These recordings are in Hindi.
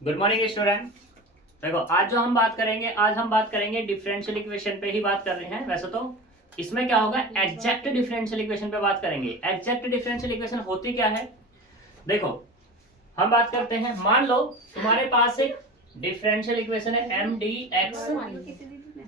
Good morning student. देखो आज हम बात करेंगे डिफरेंशियल इक्वेशन पे ही बात कर रहे हैं। वैसे तो इसमें क्या होगा, एग्जैक्ट डिफरेंशियल इक्वेशन पे बात करेंगे। एग्जैक्ट डिफरेंशियल इक्वेशन होती क्या है, देखो हम बात करते हैं। मान लो तुम्हारे पास एक डिफरेंशियल इक्वेशन है m D x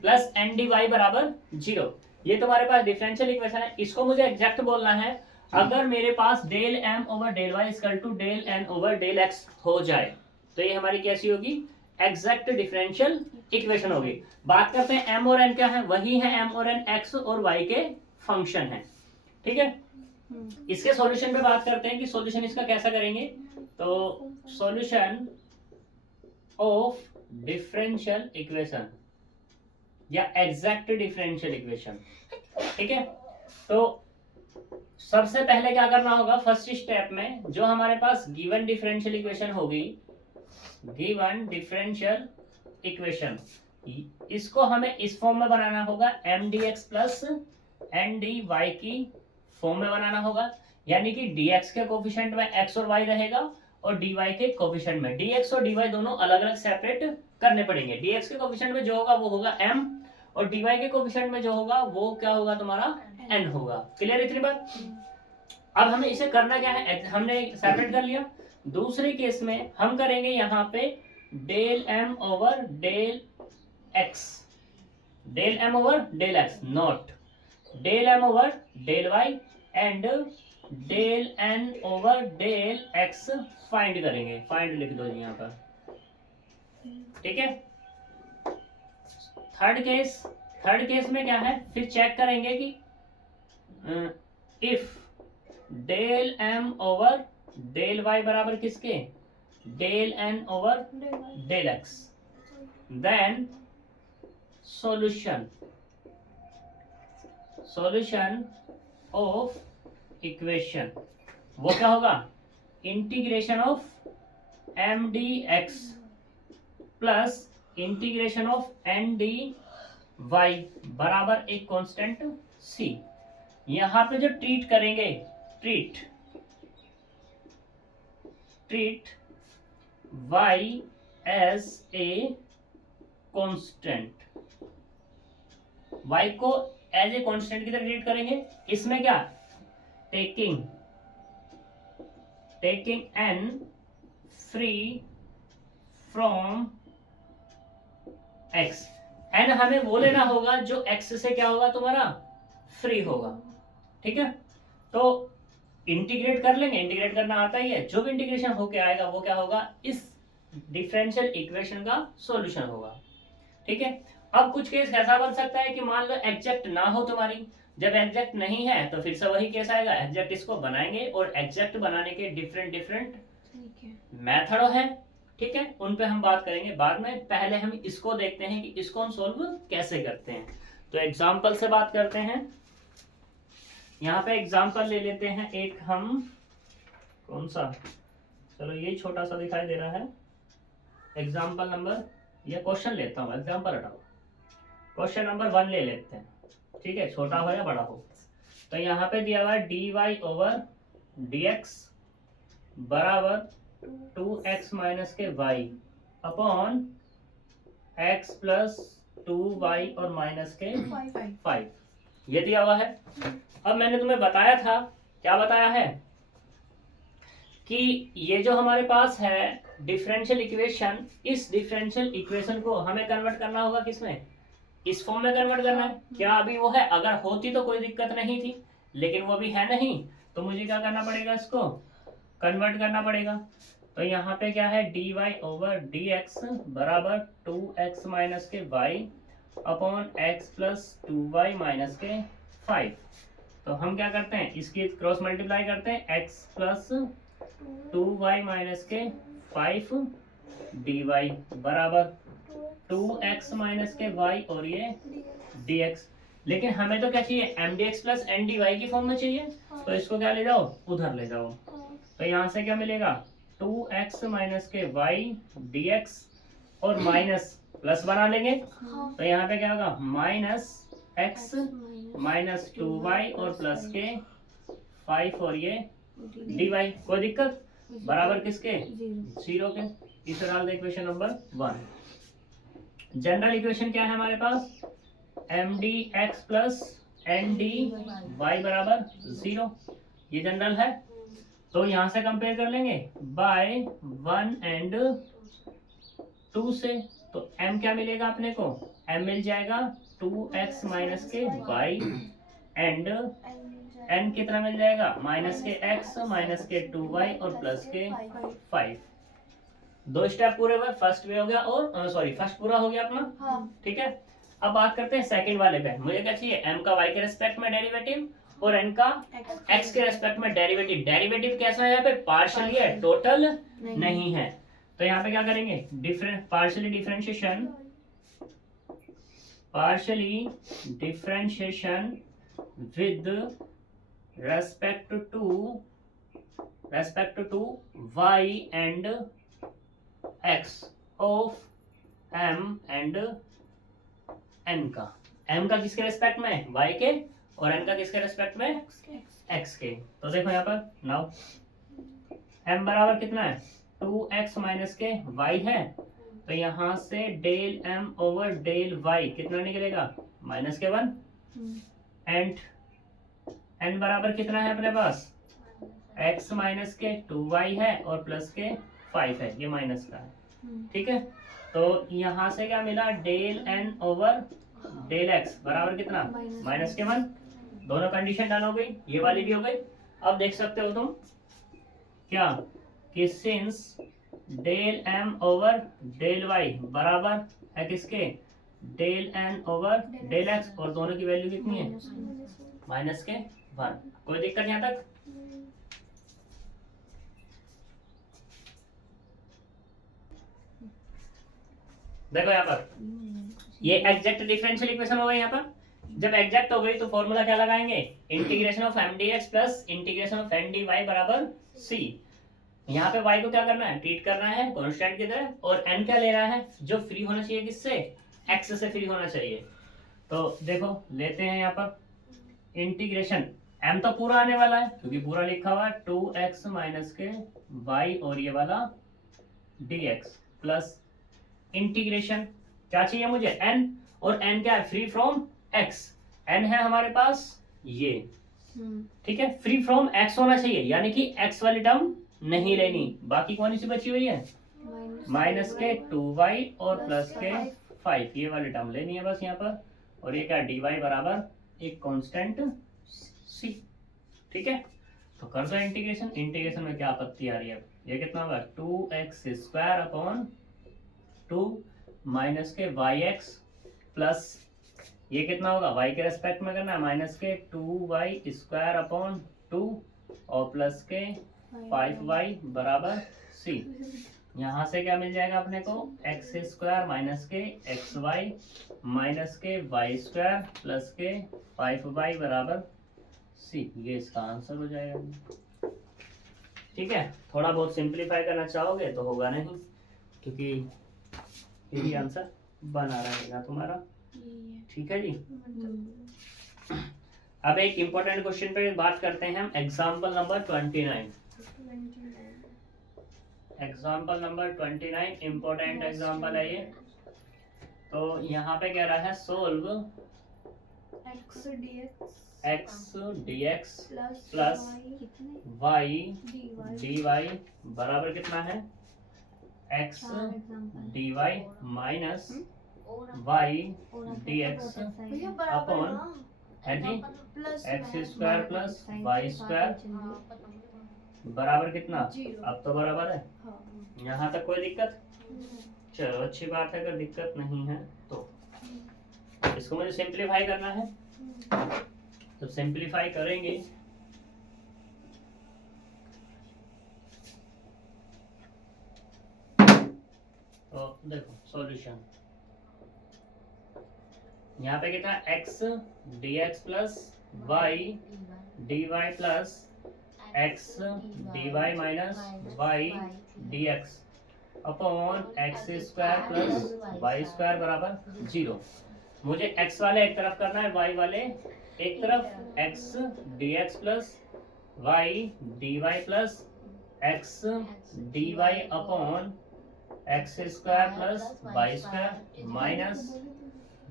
plus N D Y बराबर 0। ये तुम्हारे पास डिफरेंशियल इक्वेशन है, इसको मुझे एग्जैक्ट बोलना है। अगर मेरे पास del M over del Y equal to del N over del X हो जाए तो ये हमारी कैसी होगी, एग्जैक्ट डिफरेंशियल इक्वेशन होगी। बात करते हैं एम और एन क्या है, वही है एम और एन एक्स और वाई के फंक्शन है। ठीक है, इसके सॉल्यूशन पे बात करते हैं कि सॉल्यूशन इसका कैसा करेंगे। तो सॉल्यूशन ऑफ डिफरेंशियल इक्वेशन या एग्जैक्ट डिफरेंशियल इक्वेशन। ठीक है, तो सबसे पहले क्या करना होगा, फर्स्ट स्टेप में जो हमारे पास गिवन डिफरेंशियल इक्वेशन होगी, गिवन डिफरेंशियल इक्वेशन, इसको हमें इस फॉर्म में बनाना होगा, m D x plus N D y की फॉर्म में बनाना होगा। यानी कि dx के कोफिशिएंट में x और y रहेगा और dy के कोफिशिएंट में dx और dy दोनों अलग अलग सेपरेट करने पड़ेंगे। dx के कोफिशिएंट में जो होगा वो होगा m और dy के कोफिशिएंट में जो होगा वो क्या होगा, तुम्हारा n होगा। क्लियर इतनी बात। अब हमें इसे करना क्या है, हमने सेपरेट कर लिया। दूसरे केस में हम करेंगे यहाँ पे del M over del x, del M over del x, not del M over del y and del N over del x find करेंगे। फाइंड लिख दो जी यहाँ पर। ठीक है, थर्ड केस में क्या है, फिर चेक करेंगे कि if del M over del y बराबर किसके, del N over del x, then solution of equation वो क्या होगा, integration of m D x plus integration of n D Y बराबर एक कांस्टेंट सी। यहां पे जो ट्रीट करेंगे, treat y as a constant, y को एज ए कांस्टेंट की तरह ट्रीट करेंगे। इसमें क्या, taking n free from x, n हमें वो लेना होगा जो x से क्या होगा, तुम्हारा फ्री होगा। ठीक है, तो इंटीग्रेट कर लेंगे, इंटीग्रेट करना आता ही है। जो भी इंटीग्रेशन होके आएगा वो क्या होगा, इस डिफरेंशियल इक्वेशन का सॉल्यूशन होगा। ठीक है, अब कुछ केस ऐसा बन सकता है कि मान लो एग्जैक्ट ना हो तुम्हारी, जब एग्जैक्ट नहीं है तो फिर से वही केस आएगा, एग्जैक्ट इसको बनाएंगे और एग्जैक्ट बनाने के डिफरेंट मेथड हैं। ठीक है, उन पे हम बात करेंगे बाद में। पहले हम इसको देखते हैं कि इसको हम सोल्व कैसे करते हैं। तो एग्जाम्पल से बात करते हैं। यहाँ पे एग्जाम्पल ले लेते हैं एक हम, कौन सा, चलो ये छोटा सा दिखाई दे रहा है। एग्जाम्पल नंबर, या क्वेश्चन लेता हूँ, एग्जाम्पल हटाओ, क्वेश्चन नंबर 1 ले लेते हैं। ठीक है, छोटा हो या बड़ा हो। तो यहाँ पे दिया हुआ है d y over d x बराबर 2x माइनस के y upon x plus 2y और माइनस के 5, ये दिया हुआ है। अब मैंने तुम्हें बताया था, क्या बताया है, कि ये जो हमारे पास है डिफरेंशियल इक्वेशन, इस डिफरेंशियल इक्वेशन को हमें कन्वर्ट करना होगा किसमें, इस फॉर्म में कन्वर्ट करना है। क्या अभी वो है, अगर होती तो कोई दिक्कत नहीं थी, लेकिन वो अभी है नहीं, तो मुझे क्या करना पड़ेगा, इसको कन्वर्ट करना पड़ेगा। तो यहाँ पे क्या है, d y over d x बराबर 2x माइनस के y upon x plus 2y minus k 5। तो हम क्या करते हैं, इसकी क्रॉस मल्टीप्लाई करते हैं, x plus 2y minus k 5 dy बराबर 2x माइनस के y और ये dx। लेकिन हमें तो क्या चाहिए, m D x plus N D y की फॉर्म में चाहिए, तो इसको क्या ले जाओ, उधर ले जाओ। तो यहाँ से क्या मिलेगा, 2x माइनस के y dx और माइनस प्लस बना लेंगे। तो यहाँ पे क्या होगा, माइनस x माइनस 2y और प्लस के 5 और ये dy। कोई दिक्कत, बराबर किसके, 0 के। इसे डाल दे इक्वेशन नंबर 1। जनरल इक्वेशन क्या है हमारे पास, M D x plus N D Y बराबर 0, ये जनरल है। तो यहां से कंपेयर कर लेंगे बाय 1 एंड 2 से। तो m क्या मिलेगा अपने को, m मिल जाएगा 2x माइनस के y एंड n कितना मिल जाएगा, माइनस के x माइनस के 2y और प्लस के 5। 2 स्टेप पूरे हुए, फर्स्ट वे हो गया और सॉरी फर्स्ट पूरा हो गया अपना। ठीक है, अब बात करते हैं सेकंड वाले पे। मुझे क्या चाहिए, m का y के रेस्पेक्ट में डेरिवेटिव और n का x के रेस्पेक्ट में डेरिवेटिव। डेरिवेटिव कैसा है यहाँ पे, पार्शियल है, टोटल नहीं है। तो यहाँ पे क्या करेंगे, partially differentiation with respect to y and x of m and n का। m का किसके रेस्पेक्ट में, y के, और n का किसके रेस्पेक्ट में, x के। तो देखो यहाँ पर नाउ m बराबर कितना है, 2x माइनस के y है। तो यहाँ से del m over del y कितना निकलेगा, माइनस के 1। एंड n बराबर कितना है अपने पास, x माइनस के 2y है और प्लस के 5 है, ये माइनस का है। ठीक है, तो यहाँ से क्या मिला, del n over del x बराबर कितना, माइनस के 1। दोनों कंडीशन डन हो गई, ये वाली भी हो गई। अब देख सकते हो तुम क्या, कि since del m over del y बराबर है किसके, del n over del x, और दोनों की वैल्यू कितनी है, माइनस के 1। कोई दिक्कत यहाँ तक। देखो यहाँ पर ये एग्जैक्ट डिफरेंशियल इक्वेशन हो गई। यहाँ पर जब एग्जैक्ट हो गई तो फॉर्मूला क्या लगाएंगे, integration of m D x plus integration of n D Y बराबर सी। यहाँ पे y को क्या करना है, ट्रीट करना है कांस्टेंट की तरह, और n क्या ले रहा है, जो फ्री होना चाहिए किससे, x से फ्री होना चाहिए। तो देखो लेते हैं यहाँ पर इंटीग्रेशन, m तो पूरा आने वाला है क्योंकि पूरा लिखा हुआ है 2x माइनस के y और ये वाला dx प्लस इंटीग्रेशन क्या चाहिए मुझे, n, और n क्या है, फ्री फ्रॉम x। n है हमारे पास ये, ठीक है, फ्री फ्रॉम x होना चाहिए, यानी कि x वाली टर्म नहीं लेनी। बाकी कौन सी बची हुई है, माइनस के 2y और प्लस के 5, ये वाली टर्म लेनी है बस यहाँ पर। और ये क्या, dy बराबर एक कांस्टेंट c। ठीक है, तो कर दो इंटीग्रेशन। इंटीग्रेशन में क्या आपत्ति आ रही है, ये कितना होगा, 2x स्क्वायर अपॉन 2 माइनस के yx प्लस ये कितना होगा, y के रेस्पेक्ट में करना है, माइनस के 2y स्क्वायर अपॉन 2 और प्लस के 5y बराबर c। यहाँ से क्या मिल जाएगा अपने को, एक्स स्क्वायर माइनस के xy माइनस के y स्क्वायर प्लस के 5y बराबर c। ये इसका आंसर हो जाएगा। ठीक है, थोड़ा बहुत सिंप्लीफाई करना चाहोगे तो होगा नहीं, क्योंकि यही आंसर बना रहेगा तुम्हारा। ठीक है जी। अब एक इम्पोर्टेंट क्वेश्चन पे बात करते हैं हम, example number 29। Example number 29 important example है ये। तो यहाँ पे कह रहा है solve x dx plus y dy बराबर कितना है, x dy minus y dx upon है जी X square plus Y square बराबर कितना, अब तो बराबर है। यहाँ तक कोई दिक्कत, चलो अच्छी बात है। अगर दिक्कत नहीं है तो इसको मुझे सिंप्लीफाई करना है, तो सिंप्लीफाई करेंगे। तो देखो सॉल्यूशन, यहाँ पे कितना, x dx plus y dy plus x dy minus y dx upon x square plus Y square बराबर 0। मुझे x वाले एक तरफ करना है, y वाले एक तरफ। x dx plus y dy plus x d y upon x square plus Y square minus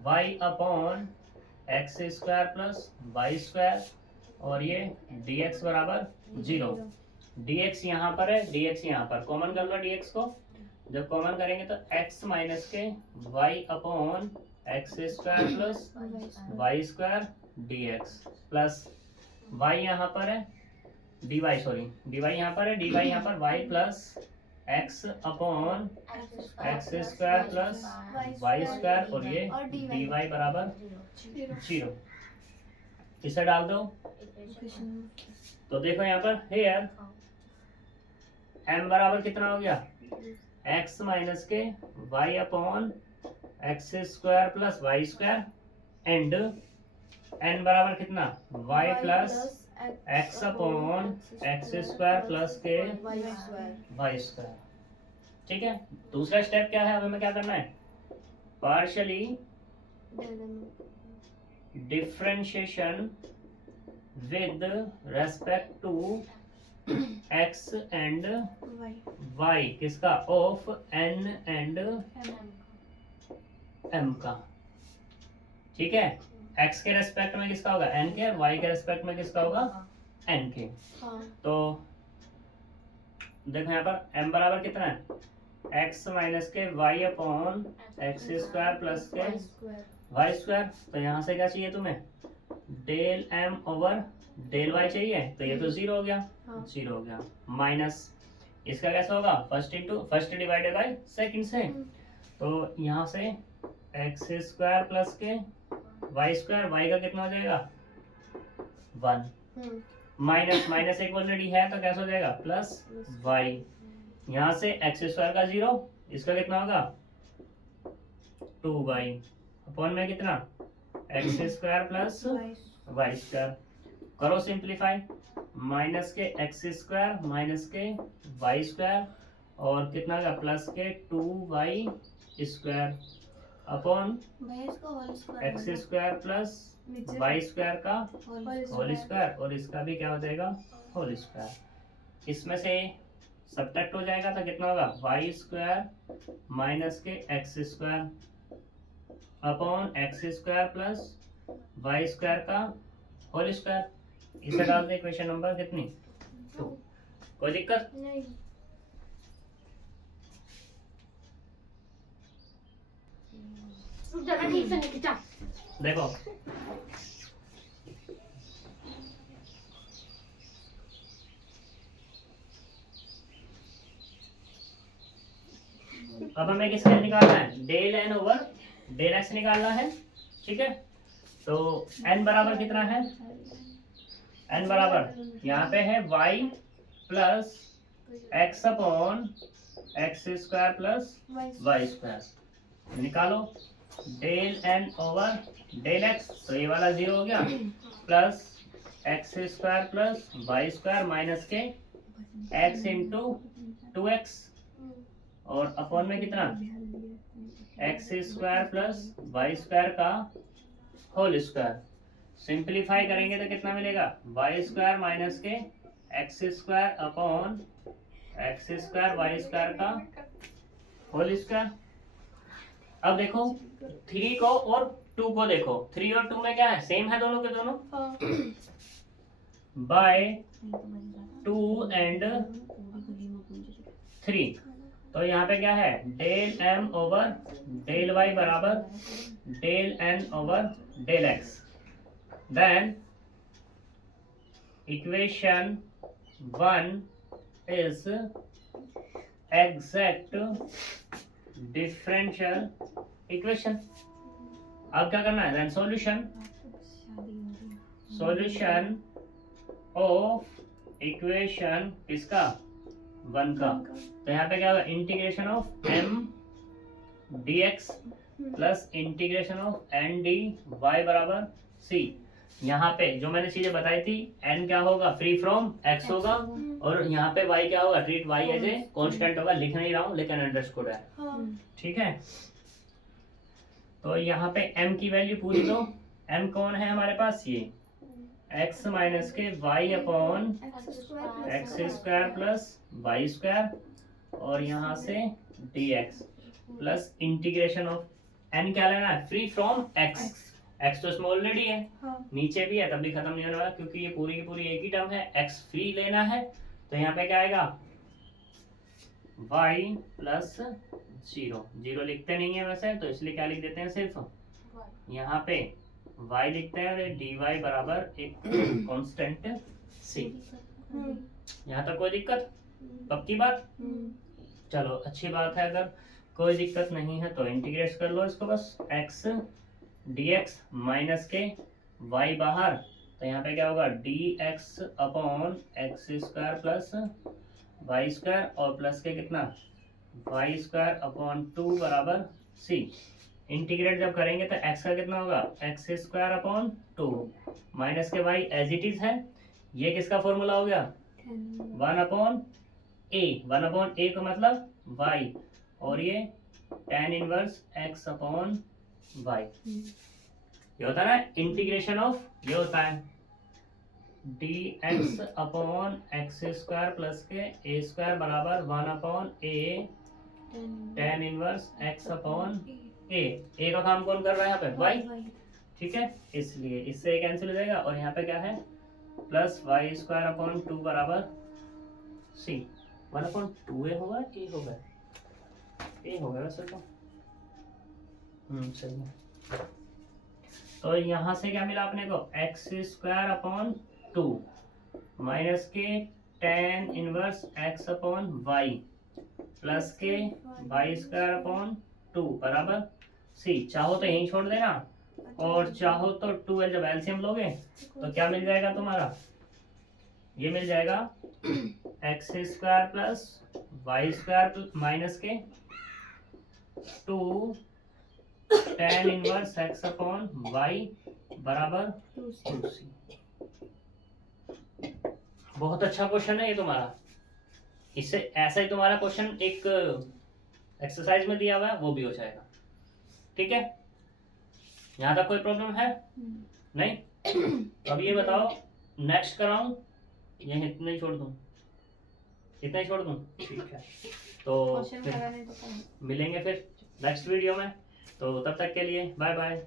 y upon x square plus Y square और ये dx बराबर 0। dx यहाँ पर है, dx यहाँ पर, कॉमन कर लो dx को। जब कॉमन करेंगे तो x माइनस के y upon x square plus Y square dx plus y यहाँ पर है dy, सॉरी dy यहाँ पर है, dy यहाँ पर y plus x upon x square plus Y square और ये dy बराबर 0। इसे डाल दो तो देखो यहाँ पर हेयर m बराबर कितना हो गया, x माइनस के y upon x square plus Y square and n बराबर कितना y plus x upon x square plus के वाई स्क्वायर। ठीक है, दूसरा स्टेप क्या है, अब हमें क्या करना है, partially differentiation with respect to x and y किसका, of n and m का। ठीक है, x के रेस्पेक्ट में किसका होगा, n के, y के रेस्पेक्ट में किसका होगा, n के। तो देखो यहाँ पर m बराबर कितना है, x माइनस के y upon x square plus के वाई स्क्वायर। तो यहाँ से क्या चाहिए तुम्हें, del m over del y चाहिए, तो ये तो 0 हो गया, 0 हो गया, माइनस इसका कैसा होगा, फर्स्ट डिवाइडेड बाय सेकंड से। तो यहाँ से एक्स स्क्वायर प्लस के वाई स्क्वायर, वाई का कितना हो जाएगा 1, माइनस माइनस एक ऑलरेडी है तो कैसा हो जाएगा प्लस वाई। यहाँ से एक्स स्क्वायर का 0, इसका कितना होगा 2y अपॉन में कितना x square plus Y square. करो सिंप्लीफाई, माइनस के एक्स स्क्वायर माइनस के वाई स्क्वायर और कितना का प्लस के 2y square upon x square plus Y square का होल स्क्वायर और इसका भी क्या हो जाएगा होल स्क्वायर। इसमें से सब्ट्रैक्ट हो जाएगा तो कितना होगा वाई स्क्वायर माइनस के x square upon x square plus Y square का होल स्क्वायर। इसे डाल दे क्वेश्चन नंबर कितनी 2। कोई दिक्कत नहीं। ठीक से नहीं खींचा। देखो अब हमें किसका निकालना है, del N over del x निकालना है। ठीक है, तो n बराबर कितना है, n बराबर यहाँ पे है y plus X upon x square plus Y square. निकालो del n over del x, तो ये वाला 0 हो गया, plus X square plus Y square minus K x into 2x और अपॉन में कितना x square plus Y square का होल स्क्वायर। सिंप्लीफाई करेंगे तो कितना मिलेगा वाई स्क्वायर माइनस के x square upon x square Y square का होल स्क्वायर। अब देखो 3 को और 2 को देखो, 3 और 2 में क्या है, सेम है दोनों के दोनों, बाय 2 एंड 3। तो यहाँ पे क्या है del m over del y बराबर del n over del x। Then equation 1 is exact differential equation. अब क्या करना है, देन सॉल्यूशन ऑफ इक्वेशन किसका 1 का। तो यहाँ पे क्या होगा integration of m dx plus integration of n dy बराबर c। यहाँ पे जो मैंने चीजें बताई थी, n क्या होगा फ्री फ्रॉम x होगा और यहाँ पे y क्या होगा treat y as a constant होगा। लिख नहीं रहा हूँ लेकिन अंडरस्टूड है। ठीक है, तो यहाँ पे m की वैल्यू पूछ दो। m कौन है हमारे पास, ये एक्स माइनस के y upon x square plus Y square और यहाँ से d x plus integration of n क्या लेना है, फ्री फ्रॉम एक्स। एक्स तो इसमें ऑलरेडी है, नीचे भी है, तब भी खत्म नहीं होने वाला क्योंकि ये पूरी की पूरी एक ही टर्म है। एक्स फ्री लेना है तो यहाँ पे क्या आएगा, y प्लस 0। 0 लिखते नहीं है वैसे, तो इसलिए क्या लिख देते हैं, सिर्फ यहाँ पे y लिखते हैं और dy बराबर एक कांस्टेंट c। यहाँ तक कोई दिक्कत, पक्की बात? चलो अच्छी बात है। अगर कोई दिक्कत नहीं है तो इंटीग्रेट कर लो इसको बस। x dx माइनस के y बाहर, तो यहाँ पे क्या होगा, dx upon x square plus Y square और प्लस के कितना, वाई स्क्वायर अपॉन 2 बराबर c। इंटीग्रेट जब करेंगे तो x का कितना होगा, एक्स स्क्वायर अपॉन 2 माइनस के y एज इट इज है। ये किसका फॉर्मूला हो गया, 1 अपॉन a। 1 अपॉन a का मतलब y, और ये tan इनवर्स x अपॉन y। ये होता है ना इंटीग्रेशन ऑफ, ये होता है dx upon x square plus के a स्क्वायर बराबर 1 upon a tan inverse x upon a का काम कौन कर रहा है यहाँ पे, y, ठीक है। इसलिए इससे कैंसिल हो जाएगा और यहाँ पे क्या है, प्लस वाई स्क्वायर अपॉन 2 बराबर c। 1 अपॉन 2a होगा, a होगा, a होगा वैसे तो, सही है। तो यहाँ से क्या मिला अपने को, एक्स स्क्वायर अपॉन 2 माइनस के tan इनवर्स x अपॉन y प्लस के वाई स्क्वायर अपॉन 2 बराबर c। चाहो तो यहीं छोड़ देना और चाहो तो 12 जब एलसीएम लोगे तो क्या मिल जाएगा तुम्हारा, ये मिल जाएगा x square plus Y square minus के 2 tan इनवर्स x अपॉन y बराबर 2c। बहुत अच्छा क्वेश्चन है ये तुम्हारा। इससे ऐसा ही तुम्हारा क्वेश्चन एक एक्सरसाइज में दिया हुआ है, वो भी हो जाएगा, ठीक है। यहाँ तक कोई प्रॉब्लम है नहीं? अब ये बताओ, नेक्स्ट कराऊं या इतना ही छोड़ दूं? इतना ही छोड़ दूं, ठीक है। तो मिलेंगे फिर नेक्स्ट वीडियो में, तो तब तक के लिए बाय बाय।